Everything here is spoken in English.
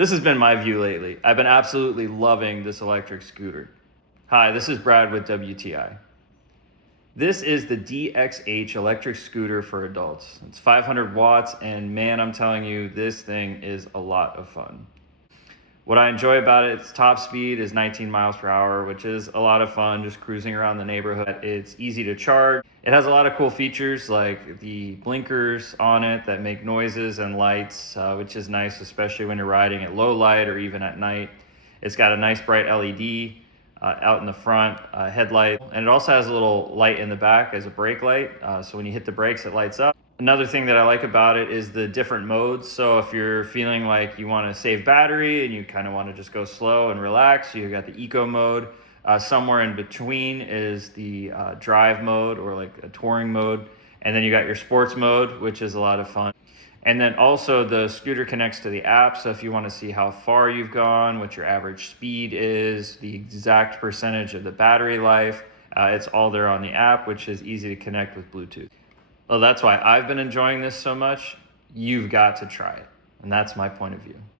This has been my view lately. I've been absolutely loving this electric scooter. Hi, this is Brad with WTI. This is the DXH electric scooter for adults. It's 500 watts, and man, I'm telling you, this thing is a lot of fun. What I enjoy about it, its top speed is 19 miles per hour, which is a lot of fun just cruising around the neighborhood. It's easy to charge. It has a lot of cool features like the blinkers on it that make noises and lights, which is nice, especially when you're riding at low light or even at night. It's got a nice bright LED out in the front, headlight, and it also has a little light in the back as a brake light. So when you hit the brakes, it lights up. Another thing that I like about it is the different modes. So if you're feeling like you want to save battery and you kind of want to just go slow and relax, you got the eco mode. Somewhere in between is the drive mode, or like a touring mode. And then you got your sports mode, which is a lot of fun. And then also the scooter connects to the app. So if you want to see how far you've gone, what your average speed is, the exact percentage of the battery life, it's all there on the app, which is easy to connect with Bluetooth. Well, that's why I've been enjoying this so much. You've got to try it. And that's my point of view.